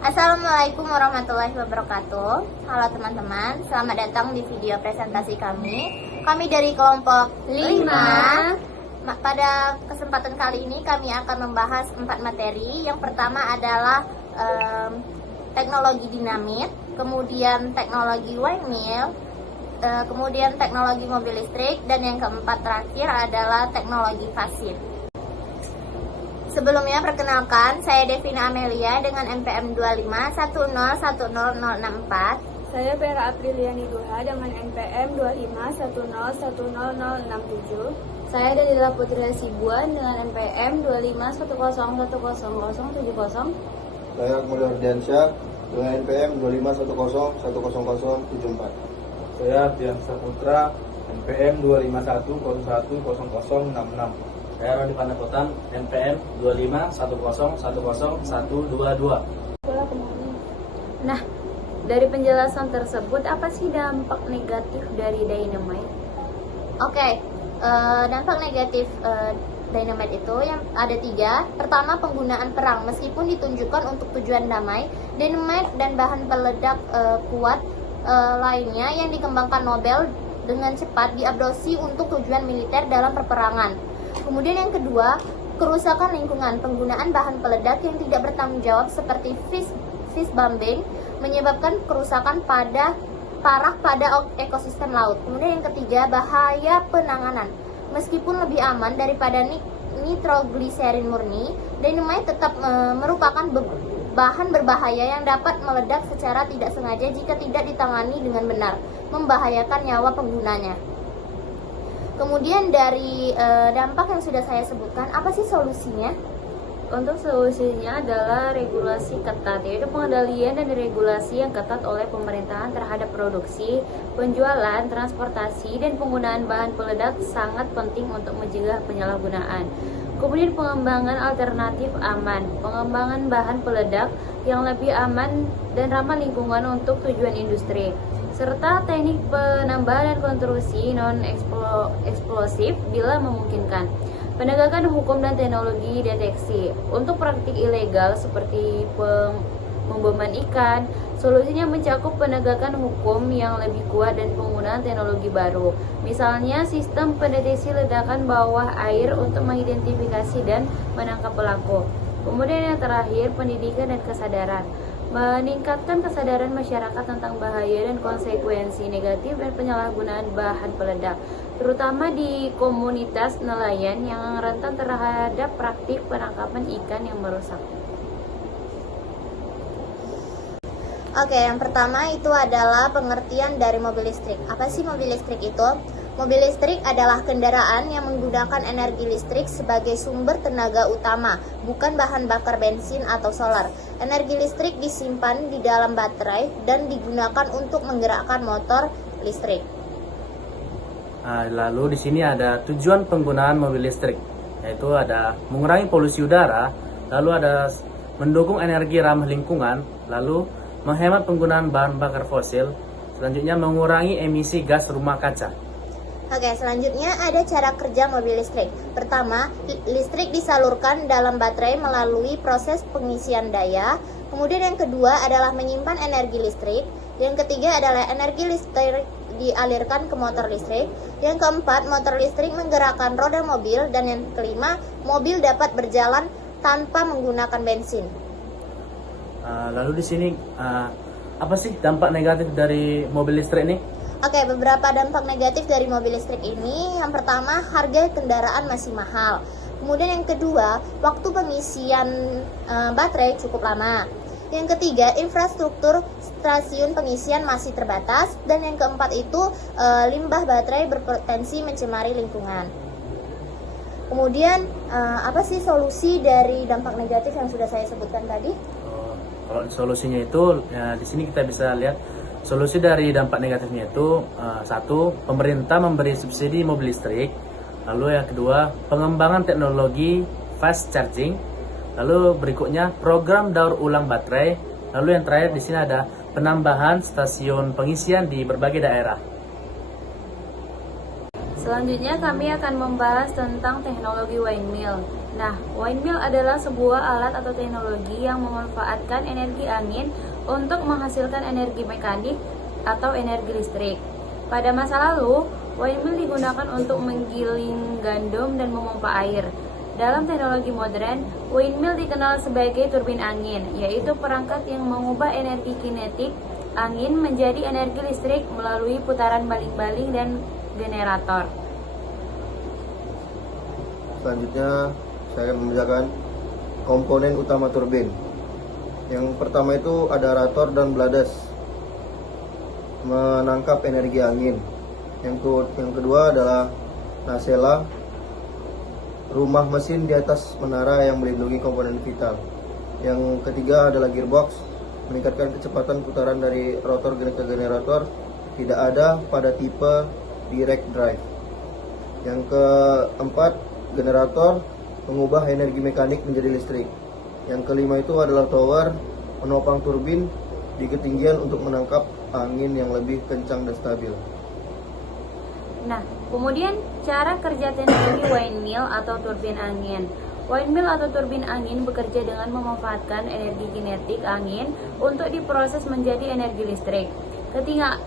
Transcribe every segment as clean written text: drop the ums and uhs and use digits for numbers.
Assalamualaikum warahmatullahi wabarakatuh. Halo teman-teman, selamat datang di video presentasi kami. Kami dari kelompok 5. Pada kesempatan kali ini kami akan membahas 4 materi. Yang pertama adalah teknologi dinamit, kemudian teknologi windmill, kemudian teknologi mobil listrik, dan yang keempat terakhir adalah teknologi pasif. Sebelumnya perkenalkan, saya Devina Amelia dengan NPM 251010064. Saya Vera Apriliani Duha dengan NPM 251010067. Saya Dalila Putri Hasibuan dengan NPM 251010070. Saya Akmal Ardiansyah dengan NPM 251010074. Saya Ardian Saputra, NPM 251010066. Saya Roni Pandapotan, NPM 251010122. Nah, dari penjelasan tersebut, apa sih dampak negatif dari dynamite? Oke, dampak negatif dynamite itu yang ada 3. Pertama, penggunaan perang. Meskipun ditunjukkan untuk tujuan damai, dynamite dan bahan peledak kuat lainnya yang dikembangkan Nobel dengan cepat diadopsi untuk tujuan militer dalam peperangan. Kemudian yang kedua, kerusakan lingkungan. Penggunaan bahan peledak yang tidak bertanggung jawab seperti fish bombing menyebabkan kerusakan parah pada ekosistem laut. Kemudian yang ketiga, bahaya penanganan. Meskipun lebih aman daripada nitrogliserin murni, dynamite tetap merupakan bahan berbahaya yang dapat meledak secara tidak sengaja jika tidak ditangani dengan benar, membahayakan nyawa penggunanya. Kemudian dari dampak yang sudah saya sebutkan, apa sih solusinya? Untuk solusinya adalah regulasi ketat, yaitu pengendalian dan regulasi yang ketat oleh pemerintahan terhadap produksi, penjualan, transportasi, dan penggunaan bahan peledak sangat penting untuk mencegah penyalahgunaan. Kemudian pengembangan alternatif aman, pengembangan bahan peledak yang lebih aman dan ramah lingkungan untuk tujuan industri, serta teknik penambahan dan konstruksi non-eksplosif bila memungkinkan. Penegakan hukum dan teknologi deteksi. Untuk praktik ilegal seperti pemboman ikan, solusinya mencakup penegakan hukum yang lebih kuat dan penggunaan teknologi baru. Misalnya sistem pendeteksi ledakan bawah air untuk mengidentifikasi dan menangkap pelaku. Kemudian yang terakhir, pendidikan dan kesadaran. Meningkatkan kesadaran masyarakat tentang bahaya dan konsekuensi negatif dan penyalahgunaan bahan peledak, terutama di komunitas nelayan yang rentan terhadap praktik penangkapan ikan yang merusak. Oke, yang pertama itu adalah pengertian dari mobil listrik. Apa sih mobil listrik itu? Mobil listrik adalah kendaraan yang menggunakan energi listrik sebagai sumber tenaga utama, bukan bahan bakar bensin atau solar. Energi listrik disimpan di dalam baterai dan digunakan untuk menggerakkan motor listrik. Lalu di sini ada tujuan penggunaan mobil listrik, yaitu ada mengurangi polusi udara, lalu ada mendukung energi ramah lingkungan, lalu menghemat penggunaan bahan bakar fosil, selanjutnya mengurangi emisi gas rumah kaca. Oke, selanjutnya ada cara kerja mobil listrik. Pertama, listrik disalurkan dalam baterai melalui proses pengisian daya. Kemudian yang kedua adalah menyimpan energi listrik. Yang ketiga adalah energi listrik dialirkan ke motor listrik. Yang keempat, motor listrik menggerakkan roda mobil. Dan yang kelima, mobil dapat berjalan tanpa menggunakan bensin. Lalu di sini apa sih dampak negatif dari mobil listrik ini? Oke, beberapa dampak negatif dari mobil listrik ini. Yang pertama, harga kendaraan masih mahal. Kemudian yang kedua, waktu pengisian baterai cukup lama. Yang ketiga, infrastruktur stasiun pengisian masih terbatas. Dan yang keempat itu, limbah baterai berpotensi mencemari lingkungan. Kemudian, apa sih solusi dari dampak negatif yang sudah saya sebutkan tadi? Kalau solusinya itu, di sini kita bisa lihat solusi dari dampak negatifnya itu, satu, pemerintah memberi subsidi mobil listrik. Lalu yang kedua, pengembangan teknologi fast charging. Lalu berikutnya, program daur ulang baterai. Lalu yang terakhir di sini ada penambahan stasiun pengisian di berbagai daerah. Selanjutnya kami akan membahas tentang teknologi windmill. Nah, windmill adalah sebuah alat atau teknologi yang memanfaatkan energi angin untuk menghasilkan energi mekanik atau energi listrik. Pada masa lalu, windmill digunakan untuk menggiling gandum dan memompa air. Dalam teknologi modern, windmill dikenal sebagai turbin angin, yaitu perangkat yang mengubah energi kinetik angin menjadi energi listrik melalui putaran baling-baling dan generator. Selanjutnya saya akan membacakan komponen utama turbin. Yang pertama itu ada rotor dan blades menangkap energi angin. Yang kedua adalah nacella, rumah mesin di atas menara yang melindungi komponen vital. Yang ketiga adalah gearbox, meningkatkan kecepatan putaran dari rotor ke generator, tidak ada pada tipe direct drive. Yang keempat, generator mengubah energi mekanik menjadi listrik. Yang kelima itu adalah tower, menopang turbin di ketinggian untuk menangkap angin yang lebih kencang dan stabil. Nah, kemudian cara kerja teknologi windmill atau turbin angin. Windmill atau turbin angin bekerja dengan memanfaatkan energi kinetik angin untuk diproses menjadi energi listrik.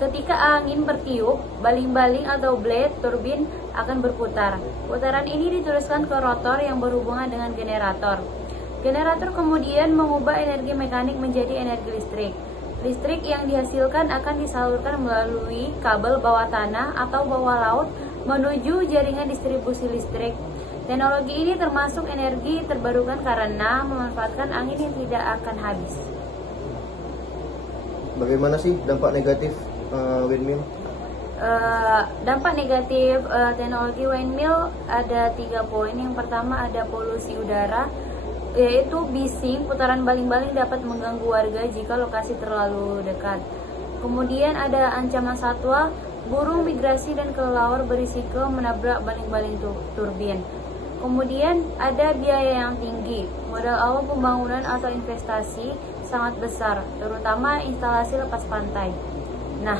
Ketika angin bertiup, baling-baling atau blade turbin akan berputar. Putaran ini diteruskan ke rotor yang berhubungan dengan generator. Generator kemudian mengubah energi mekanik menjadi energi listrik. Listrik yang dihasilkan akan disalurkan melalui kabel bawah tanah atau bawah laut menuju jaringan distribusi listrik. Teknologi ini termasuk energi terbarukan karena memanfaatkan angin yang tidak akan habis. Bagaimana sih dampak negatif windmill? Dampak negatif teknologi windmill ada 3 poin. Yang pertama ada polusi udara, yaitu bising, putaran baling-baling dapat mengganggu warga jika lokasi terlalu dekat. Kemudian ada ancaman satwa, burung migrasi dan kelelawar berisiko menabrak baling-baling turbin. Kemudian ada biaya yang tinggi, modal awal pembangunan atau investasi sangat besar, terutama instalasi lepas pantai. Nah,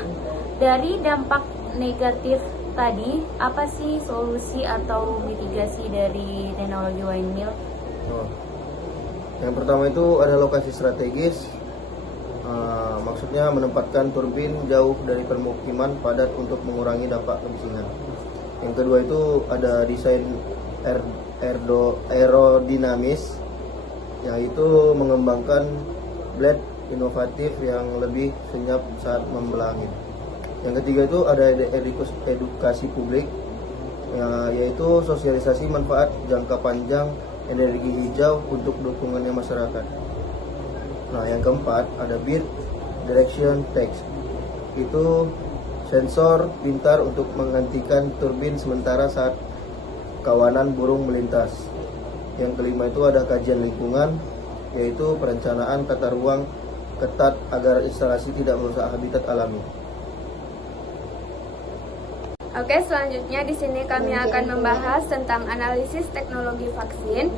dari dampak negatif tadi, apa sih solusi atau mitigasi dari teknologi windmill? Yang pertama itu ada lokasi strategis, maksudnya menempatkan turbin jauh dari permukiman padat untuk mengurangi dampak kebisingan. Yang kedua itu ada desain aerodinamis, yaitu mengembangkan blade inovatif yang lebih senyap saat membelah angin. Yang ketiga itu ada edukasi publik, yaitu sosialisasi manfaat jangka panjang energi hijau untuk dukungannya masyarakat. Nah, yang keempat ada Bird Direction Text, itu sensor pintar untuk menggantikan turbin sementara saat kawanan burung melintas. Yang kelima itu ada kajian lingkungan, yaitu perencanaan tata ruang ketat agar instalasi tidak merusak habitat alami. Oke, selanjutnya di sini kami akan membahas tentang analisis teknologi vaksin.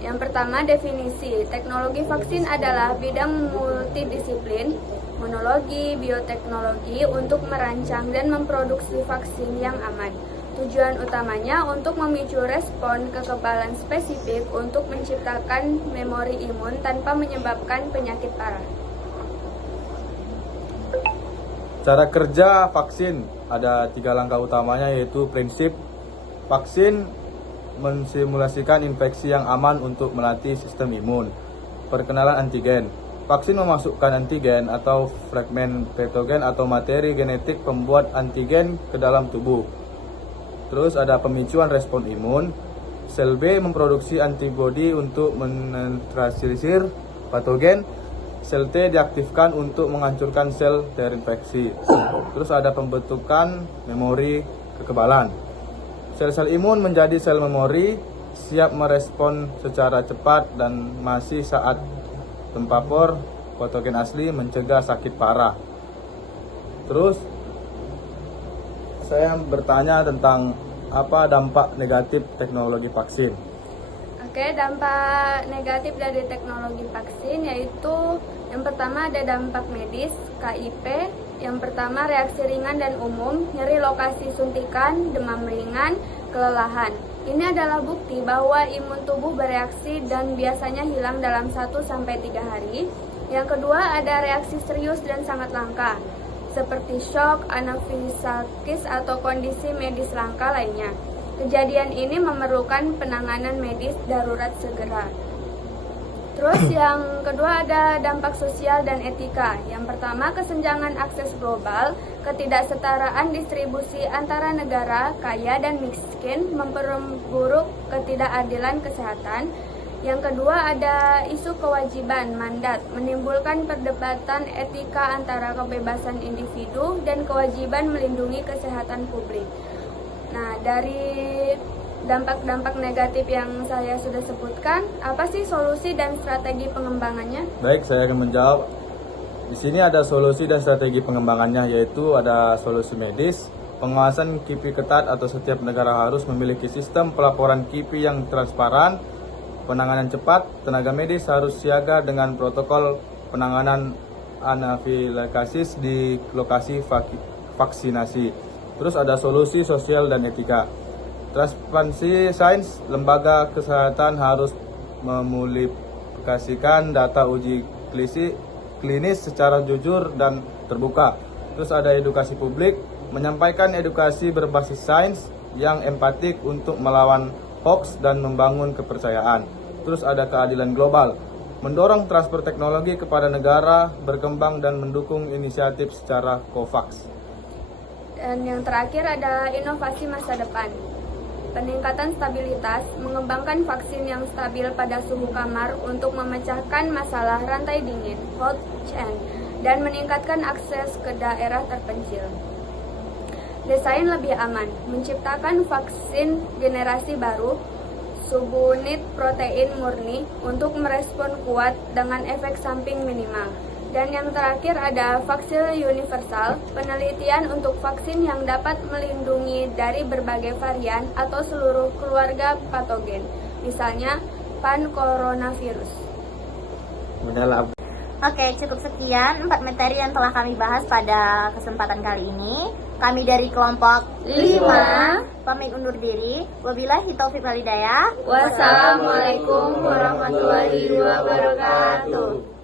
Yang pertama, definisi. Teknologi vaksin adalah bidang multidisiplin, imunologi, bioteknologi untuk merancang dan memproduksi vaksin yang aman. Tujuan utamanya untuk memicu respon kekebalan spesifik untuk menciptakan memori imun tanpa menyebabkan penyakit parah. Cara kerja vaksin ada 3 langkah utamanya, yaitu prinsip vaksin mensimulasikan infeksi yang aman untuk melatih sistem imun. Perkenalan antigen. Vaksin memasukkan antigen atau fragmen patogen atau materi genetik pembuat antigen ke dalam tubuh. Terus ada pemicuan respon imun. Sel B memproduksi antibodi untuk menetralisir patogen. Sel T diaktifkan untuk menghancurkan sel terinfeksi. Terus ada pembentukan memori kekebalan. Sel-sel imun menjadi sel memori, siap merespon secara cepat dan masih saat terpapar patogen asli, mencegah sakit parah. Terus saya bertanya tentang apa dampak negatif teknologi vaksin. Oke, dampak negatif dari teknologi vaksin yaitu yang pertama ada dampak medis, KIP. Yang pertama reaksi ringan dan umum, nyeri lokasi suntikan, demam ringan, kelelahan. Ini adalah bukti bahwa imun tubuh bereaksi dan biasanya hilang dalam 1-3 hari. Yang kedua, ada reaksi serius dan sangat langka, seperti shock, anafilaksis, atau kondisi medis langka lainnya. Kejadian ini memerlukan penanganan medis darurat segera. Terus yang kedua ada dampak sosial dan etika. Yang pertama, kesenjangan akses global, ketidaksetaraan distribusi antara negara kaya dan miskin memperburuk ketidakadilan kesehatan. Yang kedua ada isu kewajiban mandat, menimbulkan perdebatan etika antara kebebasan individu dan kewajiban melindungi kesehatan publik. Nah, dari dampak-dampak negatif yang saya sudah sebutkan, apa sih solusi dan strategi pengembangannya? Baik, saya akan menjawab. Di sini ada solusi dan strategi pengembangannya, yaitu ada solusi medis. Pengawasan KIPI ketat atau setiap negara harus memiliki sistem pelaporan KIPI yang transparan. Penanganan cepat, tenaga medis harus siaga dengan protokol penanganan anafilaksis di lokasi vaksinasi. Terus ada solusi sosial dan etika. Transparansi sains, lembaga kesehatan harus mempublikasikan data uji klinis secara jujur dan terbuka. Terus ada edukasi publik, menyampaikan edukasi berbasis sains yang empatik untuk melawan hoax dan membangun kepercayaan. Terus ada keadilan global, mendorong transfer teknologi kepada negara berkembang dan mendukung inisiatif secara COVAX. Dan yang terakhir ada inovasi masa depan. Peningkatan stabilitas, mengembangkan vaksin yang stabil pada suhu kamar untuk memecahkan masalah rantai dingin, cold chain, dan meningkatkan akses ke daerah terpencil. Desain lebih aman, menciptakan vaksin generasi baru, subunit protein murni untuk merespon kuat dengan efek samping minimal. Dan yang terakhir ada vaksin universal, penelitian untuk vaksin yang dapat melindungi dari berbagai varian atau seluruh keluarga patogen, misalnya pan-coronavirus. Oke, cukup sekian 4 materi yang telah kami bahas pada kesempatan kali ini. Kami dari kelompok 5 pamit undur diri. Wabillahi taufiq wal hidayah. Wassalamualaikum warahmatullahi wabarakatuh.